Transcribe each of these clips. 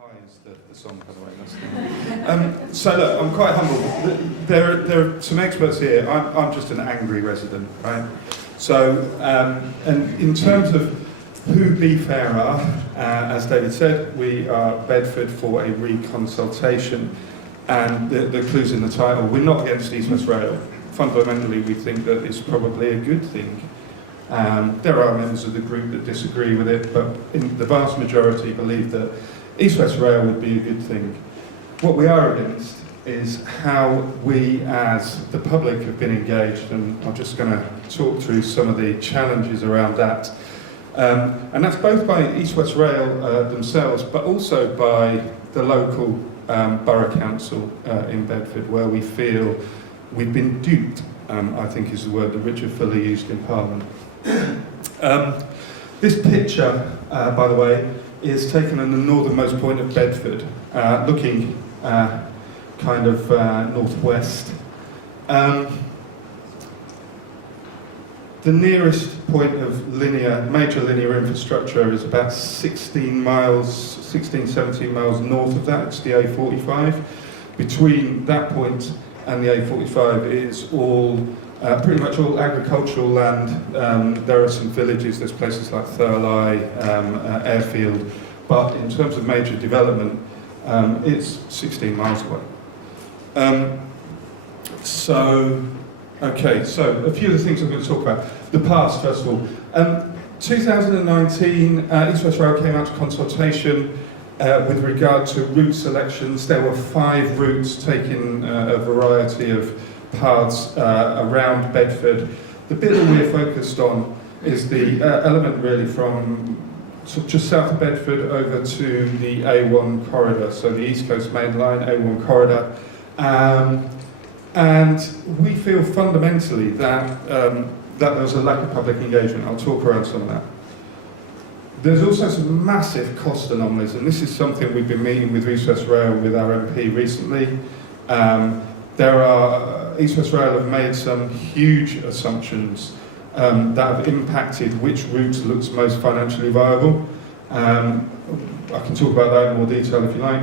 Hi is the song, by the way. So look, I'm quite humble. There are some experts here. I'm just an angry resident, right? So, and in terms of who Be Fair are, as David said, we are Bedford for a reconsultation, and the clue's in the title. We're not against EastWestRail. Fundamentally, we think that it's probably a good thing. There are members of the group that disagree with it, but the vast majority believe that EastWestRail would be a good thing. What we are against is how we as the public have been engaged, and I'm just going to talk through some of the challenges around that. And that's both by EastWestRail themselves, but also by the local Borough Council in Bedford, where we feel we've been duped, I think is the word that Richard Fuller used in Parliament. This picture, by the way, is taken in the northernmost point of Bedford, looking kind of northwest. The nearest point of major linear infrastructure is about 16, 17 miles north of that. It's the A45. Between that point and the A45 is all pretty much all agricultural land. There are some villages, there's places like Thurley, Airfield, but in terms of major development, it's 16 miles away. Okay, so a few of the things I'm going to talk about. The past, first of all. 2019, EastWestRail came out to consultation with regard to route selections. There were 5 routes taking a variety of paths around Bedford. The bit that we're focused on is the element really from just south of Bedford over to the A1 corridor, so the East Coast Main Line, A1 corridor. And we feel fundamentally that that there's a lack of public engagement. I'll talk around some of that. There's also some massive cost anomalies, and this is something we've been meeting with EastWestRail with our MP recently. EastWestRail have made some huge assumptions that have impacted which route looks most financially viable. I can talk about that in more detail if you like.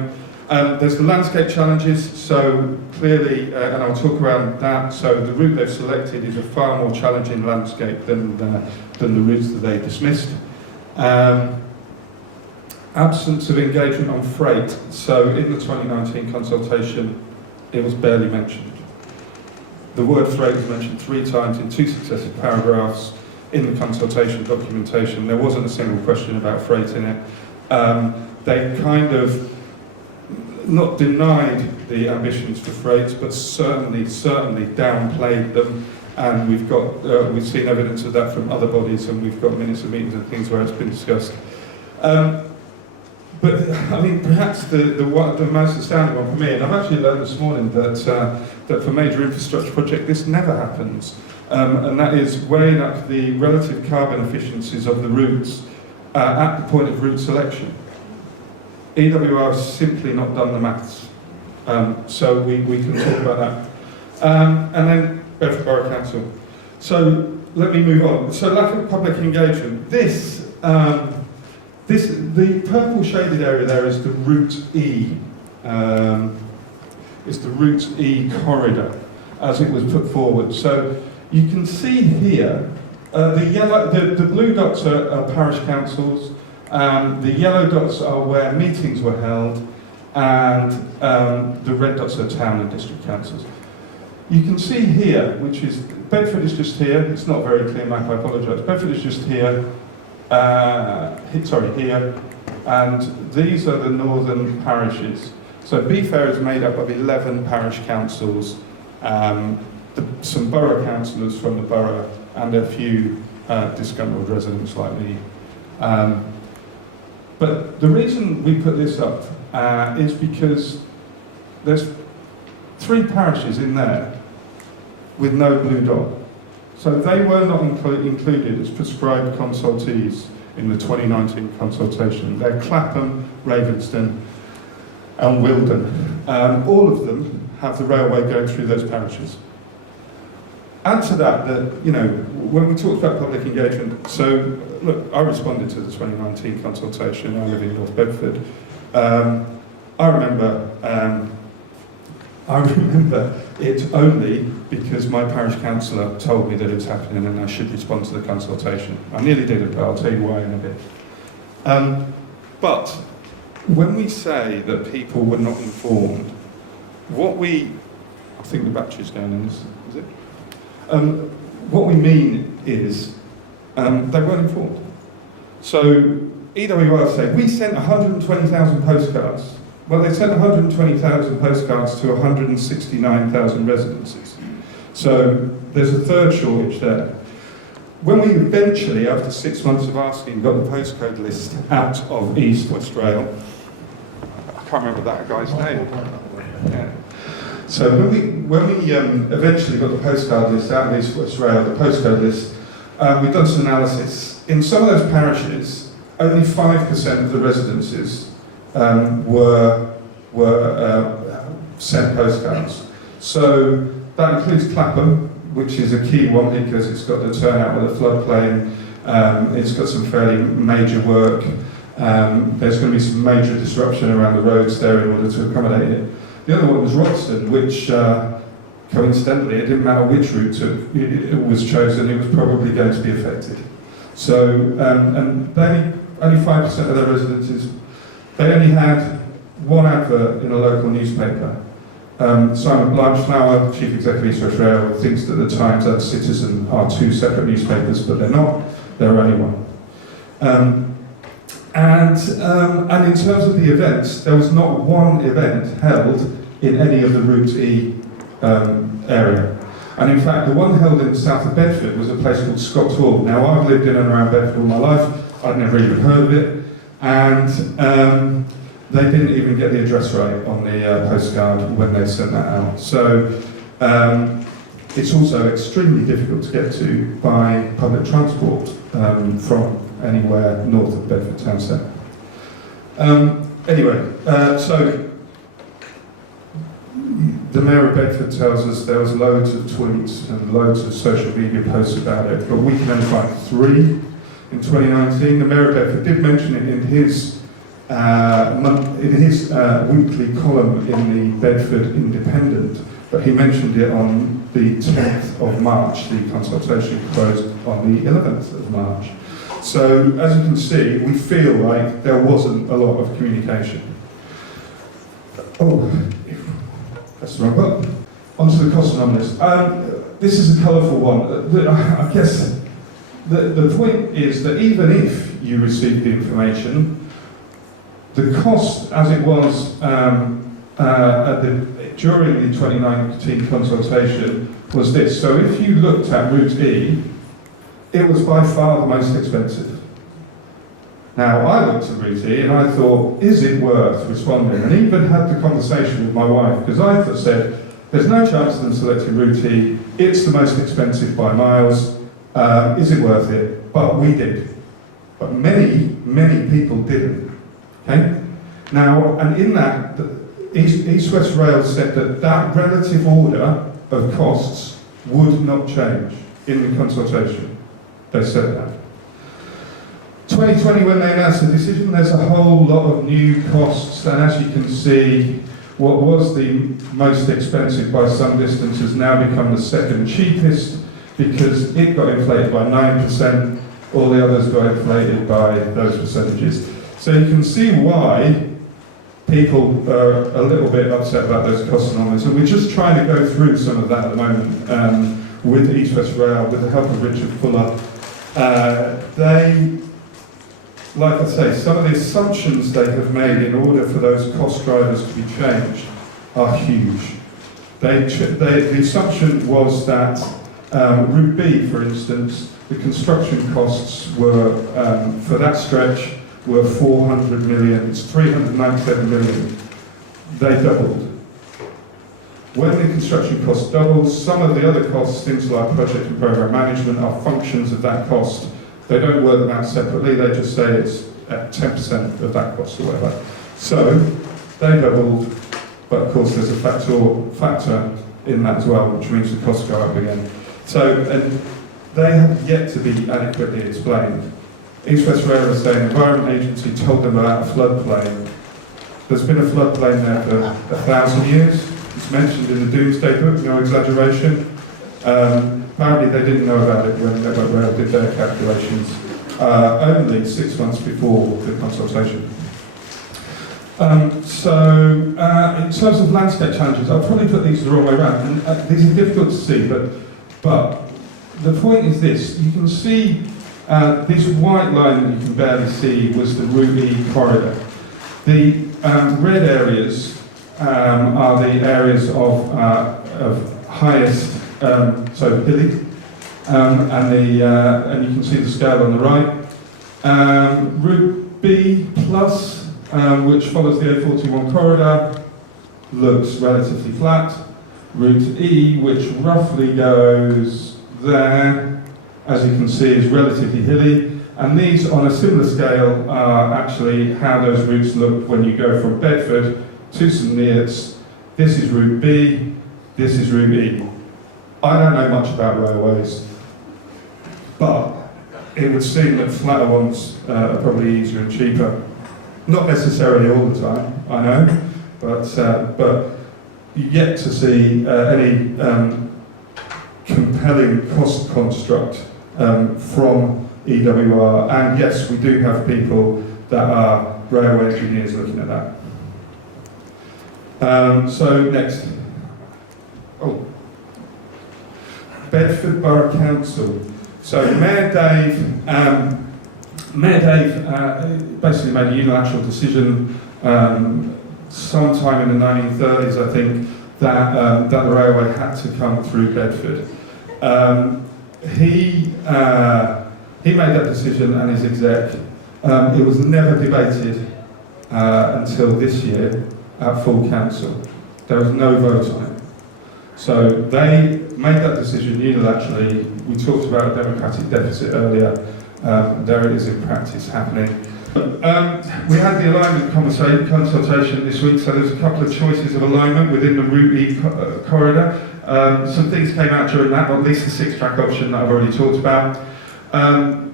There's the landscape challenges, so clearly, and I'll talk around that, so the route they've selected is a far more challenging landscape than the routes that they dismissed. Absence of engagement on freight, so in the 2019 consultation, it was barely mentioned. The word freight was mentioned 3 times in 2 successive paragraphs in the consultation documentation. There wasn't a single question about freight in it. They kind of not denied the ambitions for freight, but certainly downplayed them. And we've seen evidence of that from other bodies, and we've got minutes of meetings and things where it's been discussed. But I mean, perhaps the most astounding one for me, and I've actually learned this morning that for major infrastructure project this never happens, and that is weighing up the relative carbon efficiencies of the routes at the point of route selection. EWR has simply not done the maths, so we can talk about that. And then Bedford Borough Council. So let me move on. So lack of public engagement. The purple shaded area there is the Route E. It's the Route E corridor, as it was put forward. So you can see here, the blue dots are parish councils, the yellow dots are where meetings were held, and the red dots are town and district councils. You can see here, which is, Bedford is just here, it's not a very clear map, I apologise. Bedford is just here, here, and these are the northern parishes. So Be Fair is made up of 11 parish councils, some borough councillors from the borough, and a few disgruntled residents like me. But the reason we put this up is because there's 3 parishes in there with no blue dot. So they were not included as prescribed consultees in the 2019 consultation. They're Clapham, Ravenston and Wilden. All of them have the railway going through those parishes. Add to that, when we talked about public engagement, so look, I responded to the 2019 consultation, I live in North Bedford, I remember it only because my parish councillor told me that it's happening and I should respond to the consultation. I nearly did it, but I'll tell you why in a bit. But when we say that people were not informed, I think the battery's down in this, is it? What we mean is they weren't informed. So EWR said, we sent 120,000 postcards. Well, they sent 120,000 postcards to 169,000 residences. So there's a third shortage there. When we eventually, after 6 months of asking, got the postcode list out of EastWestRail, I can't remember that guy's name. Yeah. So when we eventually got the postcard list out of EastWestRail, the postcode list, we've done some analysis. In some of those parishes, only 5% of the residences were sent postcards. So that includes Clapham, which is a key one because it's got the turnout with a floodplain, it's got some fairly major work, there's going to be some major disruption around the roads there in order to accommodate it. The other one was Roxton, which coincidentally, it didn't matter which route it was chosen, it was probably going to be affected. So, and only 5% of their residences, they only had one advert in a local newspaper. Simon Blanchflower, Chief Executive EastWestRail, thinks that the Times and Citizen are two separate newspapers, but they're not, they're only one. And in terms of the events, there was not one event held in any of the Route E area. And in fact, the one held in the south of Bedford was a place called Scott's Hall. Now, I've lived in and around Bedford all my life, I'd never even heard of it, and they didn't even get the address right on the postcard when they sent that out. So it's also extremely difficult to get to by public transport from anywhere north of Bedford town centre. Anyway, so the Mayor of Bedford tells us there was loads of tweets and loads of social media posts about it, but we can only find 3 in 2019. The Mayor of Bedford did mention it in his weekly column in the Bedford Independent, but he mentioned it on the 10th of March. The consultation closed on the 11th of March. So, as you can see, we feel like there wasn't a lot of communication. Oh, that's the wrong button. On to the cost anomalies. This is a colourful one. I guess the point is that even if you received the information, the cost as it was during the 2019 consultation was this. So if you looked at Route E, it was by far the most expensive. Now, I looked at Route E and I thought, is it worth responding? And even had the conversation with my wife, because I said, there's no chance of them selecting Route E, it's the most expensive by miles, is it worth it? But we did. But many, many people didn't. Okay? Now, and in that, EastWestRail said that that relative order of costs would not change in the consultation. They said that. 2020, when they announced the decision, there's a whole lot of new costs, and as you can see, what was the most expensive by some distance has now become the second cheapest because it got inflated by 9%, all the others got inflated by those percentages. So you can see why people are a little bit upset about those cost anomalies, and we're just trying to go through some of that at the moment with EastWestRail, with the help of Richard Fuller. They, like I say, some of the assumptions they have made in order for those cost drivers to be changed are huge. The assumption was that Route B, for instance, the construction costs were, for that stretch, were 400 million, it's 397 million. They doubled. When the construction cost doubles, some of the other costs, things like project and program management, are functions of that cost. They don't work them out separately, they just say it's at 10% of that cost or whatever. So, they doubled, but of course there's a factor in that as well, which means the costs go up again. So, and they have yet to be adequately explained. EastWestRail is saying the Environment Agency told them about a floodplain, There's been a floodplain there for 1,000 years. It's mentioned in the Doomsday Book, no exaggeration. Apparently they didn't know about it when EastWestRail did their calculations, only 6 months before the consultation. In terms of landscape challenges, I'll probably put these the wrong way around, and these are difficult to see, but the point is this: you can see this white line that you can barely see was the Route E corridor. The red areas are the areas of highest, so hilly, and you can see the scale on the right. Route B plus, which follows the A41 corridor, looks relatively flat. Route E, which roughly goes there, as you can see, is relatively hilly. And these, on a similar scale, are actually how those routes look when you go from Bedford to St Neots. This is Route B, this is Route E. I don't know much about railways, but it would seem that flatter ones are probably easier and cheaper. Not necessarily all the time, I know, but yet to see any compelling cost construct from EWR, and yes, we do have people that are railway engineers looking at that. So next. Bedford Borough Council. So Mayor Dave basically made a unilateral decision sometime in the 1930s, I think, that the railway had to come through Bedford. He made that decision, and his exec. It was never debated until this year at full council. There was no vote on it. So they made that decision unilaterally. We talked about a democratic deficit earlier. There it is in practice happening. We had the alignment consultation this week, so there's a couple of choices of alignment within the Route E corridor. Some things came out during that, not least the 6-track option that I've already talked about.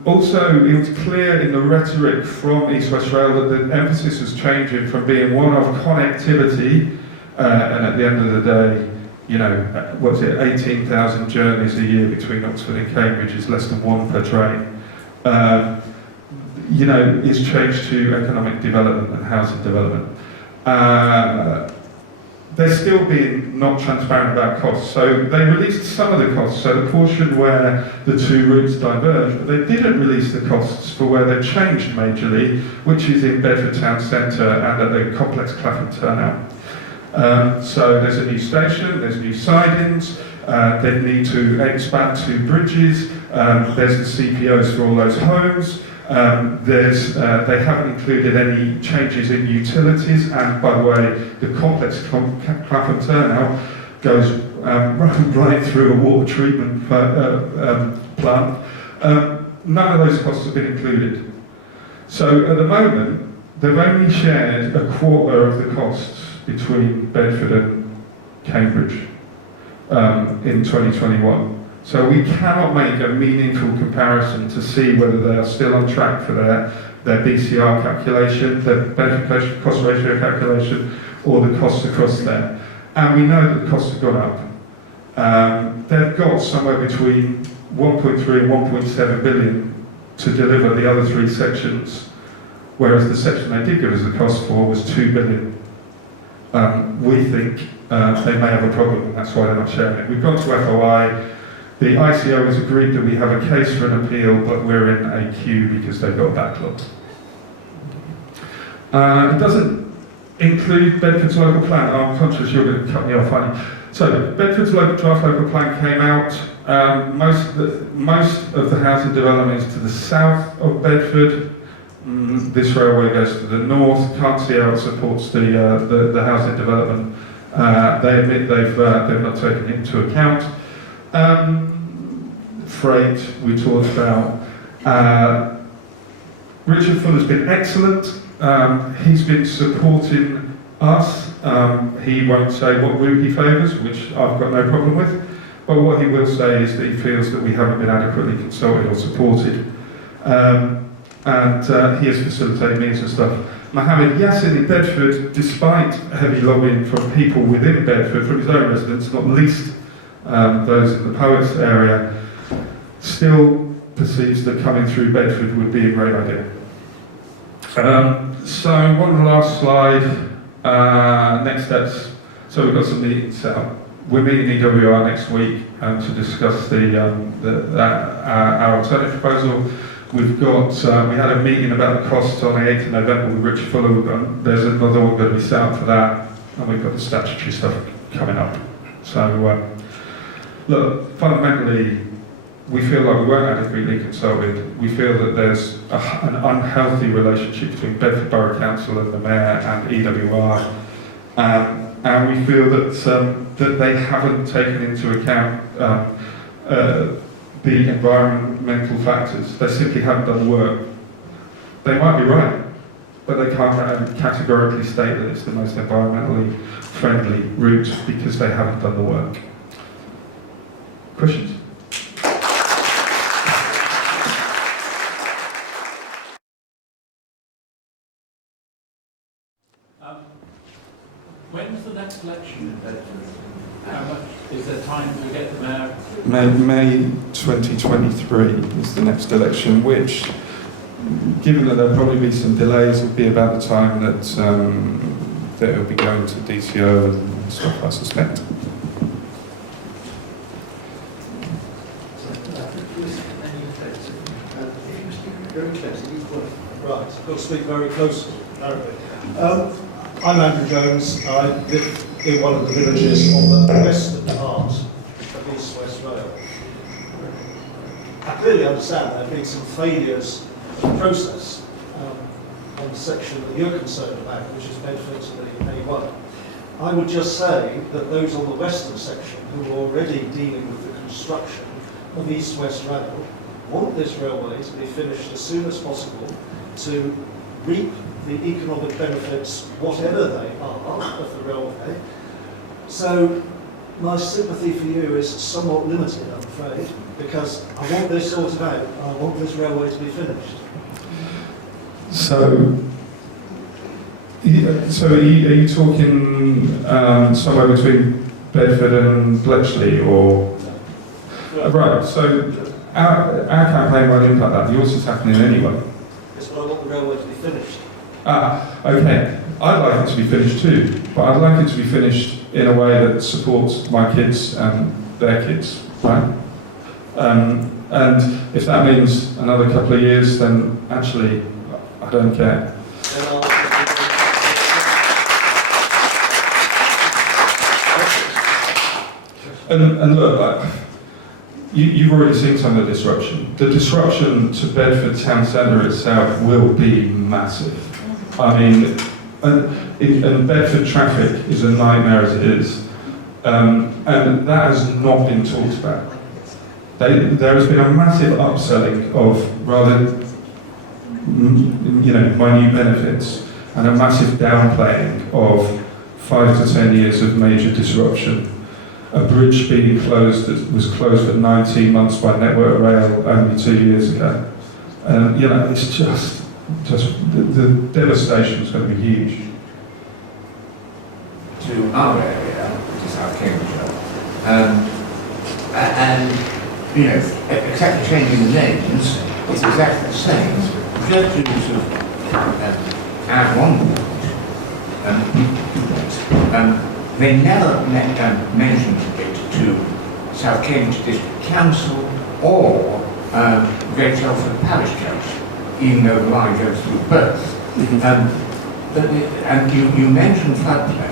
Also, it was clear in the rhetoric from EastWestRail that the emphasis was changing from being one of connectivity, and at the end of the day, you know, what's it, 18,000 journeys a year between Oxford and Cambridge is less than one per train. You know, it's changed to economic development and housing development. They're still being not transparent about costs. So they released some of the costs, so the portion where the two routes diverge, but they didn't release the costs for where they've changed majorly, which is in Bedford Town Centre and at the complex Clapham turnout. So there's a new station, there's new sidings, they need to expand 2 bridges, there's the CPOs for all those homes, they haven't included any changes in utilities, and by the way, the complex Clapham turnout goes right through a water treatment plant. None of those costs have been included. So at the moment, they've only shared a quarter of the costs between Bedford and Cambridge in 2021. So we cannot make a meaningful comparison to see whether they are still on track for their BCR calculation, their benefit cost ratio calculation, or the costs across there. And we know that the costs have gone up. They've got somewhere between 1.3 and 1.7 billion to deliver the other 3 sections, whereas the section they did give us the cost for was 2 billion. We think they may have a problem, and that's why they're not sharing it. We've gone to FOI. The ICO has agreed that we have a case for an appeal, but we're in a queue because they've got a backlog. It doesn't include Bedford's local plan. I'm conscious you're going to cut me off, aren't you? So, Bedford's draft local plan came out. Most of the housing development is to the south of Bedford. This railway goes to the north. Can't see how it supports the housing development. They admit they've not taken it into account. Freight, we talked about. Richard Fuller's been excellent. He's been supporting us. He won't say what route he favours, which I've got no problem with. But what he will say is that he feels that we haven't been adequately consulted or supported. and he has facilitated meetings and stuff. Mohammed Yassin in Bedford, despite heavy lobbying from people within Bedford, from his own residents, not least those in the Poets area, still perceives that coming through Bedford would be a great idea. So one last slide, next steps. So we've got some meetings set up. We're meeting EWR next week to discuss our alternative proposal. We've got, we had a meeting about the costs on the 8th of November with Richard Fuller. There's another one going to be set up for that, and we've got the statutory stuff coming up. So, look, fundamentally, we feel like we weren't adequately consulted. We feel that there's an unhealthy relationship between Bedford Borough Council and the Mayor and EWR. And we feel that they haven't taken into account the environmental factors. They simply haven't done the work. They might be right, but they can't categorically state that it's the most environmentally friendly route because they haven't done the work. Questions? When's the next election in Bedford? How much is there time to get the mayor? May 2023 is the next election, which, given that there'll probably be some delays, will be about the time that that it'll be going to DCO and stuff, I suspect. Right, I'll speak very closely, apparently. I'm Andrew Jones. I live in one of the villages on the western part of EastWestRail. I clearly understand there have been some failures of the process on the section that you're concerned about, which is Bedford to the A1. I would just say that those on the western section who are already dealing with the construction of EastWestRail want this railway to be finished as soon as possible to reap the economic benefits, whatever they are, of the railway. So my sympathy for you is somewhat limited, I'm afraid, because I want this sorted out. I want this railway to be finished. So are you talking somewhere between Bedford and Bletchley, or? Right, so our campaign won't impact that. Yours is happening anyway. Yes, but I want the railway to be finished. Okay. I'd like it to be finished too, but I'd like it to be finished in a way that supports my kids and their kids, right? And if that means another couple of years, then actually, I don't care. And look, you've already seen some of the disruption. The disruption to Bedford town centre itself will be massive. I mean, and Bedford traffic is a nightmare as it is. And that has not been talked about. There has been a massive upselling of rather, minute benefits, and a massive downplaying of 5 to 10 years of major disruption. A bridge being closed that was closed for 19 months by Network Rail only 2 years ago. It's just the devastation is going to be huge. To our area, which is South Cambridgeshire, except changing the names, it's exactly the same. Just to sort of add one point, they never mentioned it to South Cambridge District Council or Great Shelford Parish Council, even though the line goes through both. And you mentioned floodplain.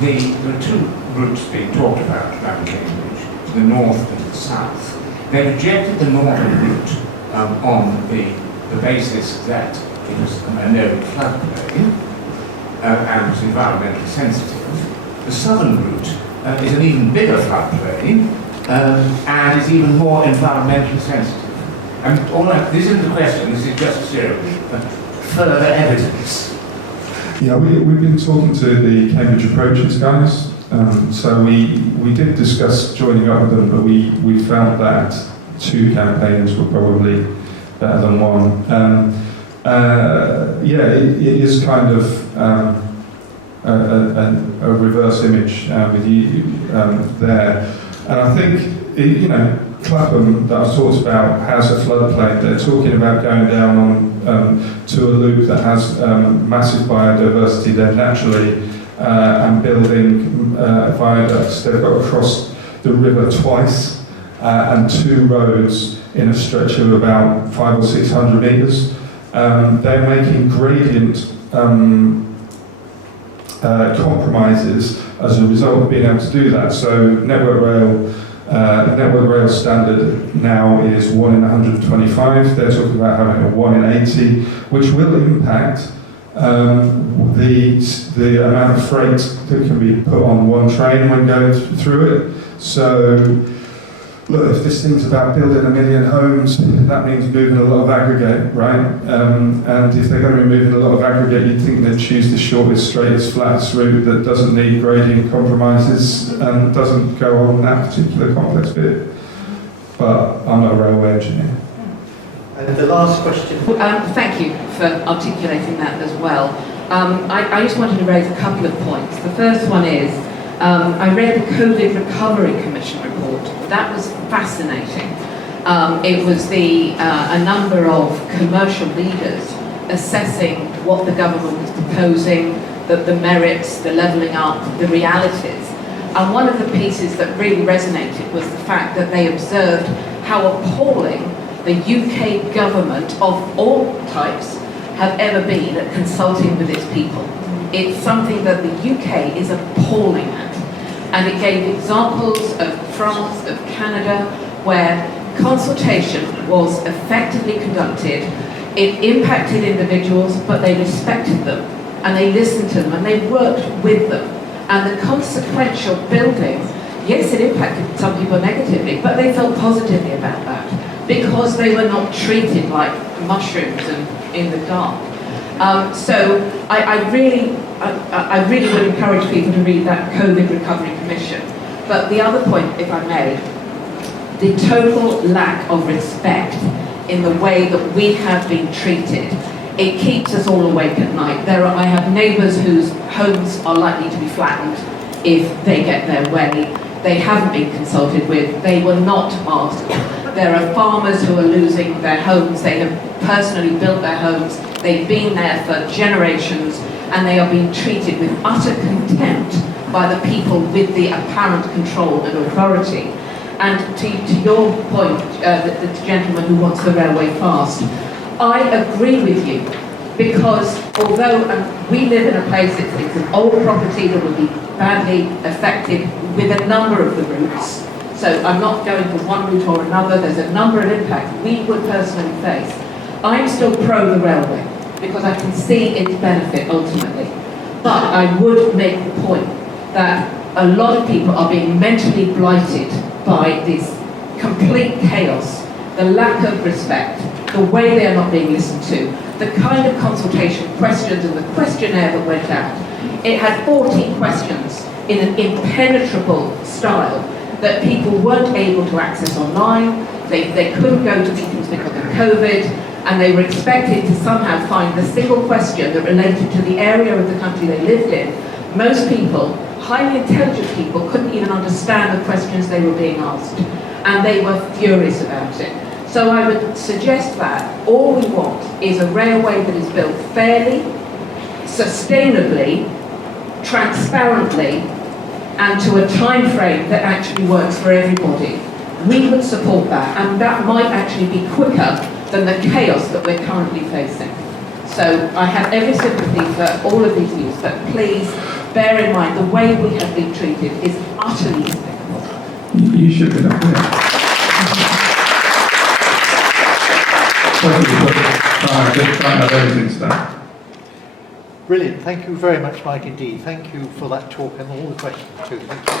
There are two routes being talked about around Cambridge, the north and the south. They rejected the northern route on the basis that it was a known floodplain and was environmentally sensitive. The southern route is an even bigger floodplain and is even more environmentally sensitive. And this isn't the question, this is just further evidence. Yeah, we've been talking to the Cambridge Approaches guys, so we did discuss joining up with them, but we felt that 2 campaigns were probably better than one. Yeah, it is kind of a reverse image with you there. And I think, you know, Clapham that I've talked about has a floodplain. They're talking about going down on to a loop that has massive biodiversity there naturally and building viaducts. They've got to cross the river twice and 2 roads in a stretch of about 500 or 600 metres. They're making gradient compromises as a result of being able to do that. So Network Rail standard now is 1 in 125. They're talking about having a 1 in 80, which will impact the amount of freight that can be put on one train when going through it. So, look, if this thing's about building 1 million homes, that means moving a lot of aggregate, right? And if they're going to be moving a lot of aggregate, you'd think they'd choose the shortest, straightest, flattest route that doesn't need gradient compromises and doesn't go on that particular complex bit. But I'm not a railway engineer. And the last question. Thank you for articulating that as well. I just wanted to raise a couple of points. The first one is, I read the COVID Recovery Commission report. That was fascinating. It was a number of commercial leaders assessing what the government was proposing, the merits, the levelling up, the realities. And one of the pieces that really resonated was the fact that they observed how appalling the UK government of all types have ever been at consulting with its people. It's something that the UK is appalling at. And it gave examples of France, of Canada, where consultation was effectively conducted. It impacted individuals, but they respected them, and they listened to them, and they worked with them. And the consequential building, yes, it impacted some people negatively, but they felt positively about that, because they were not treated like mushrooms and in the dark. So I really would encourage people to read that COVID Recovery Commission. But the other point, if I may, the total lack of respect in the way that we have been treated, it keeps us all awake at night. I have neighbours whose homes are likely to be flattened if they get their way. They haven't been consulted with, they were not asked. There are farmers who are losing their homes, they have personally built their homes, they've been there for generations, and they are being treated with utter contempt by the people with the apparent control and authority. And to your point, the gentleman who wants the railway fast, I agree with you, because although we live in a place, it's an old property that will be badly affected with a number of the routes. So I'm not going for one route or another, there's a number of impacts we would personally face. I'm still pro the railway, because I can see its benefit ultimately. But I would make the point that a lot of people are being mentally blighted by this complete chaos, the lack of respect, the way they are not being listened to, the kind of consultation questions and the questionnaire that went out. It had 14 questions in an impenetrable style that people weren't able to access online, they couldn't go to meetings because of COVID, and they were expected to somehow find the single question that related to the area of the country they lived in. Most people, highly intelligent people, couldn't even understand the questions they were being asked, and they were furious about it. So I would suggest that all we want is a railway that is built fairly, sustainably, transparently, and to a time frame that actually works for everybody. We would support that, and that might actually be quicker than the chaos that we're currently facing. So I have every sympathy for all of these views, but please bear in mind the way we have been treated is utterly despicable. You should be up there. Just trying to have everything stuff. Brilliant. Thank you very much, Mike, indeed. Thank you for that talk and all the questions too. Thank you.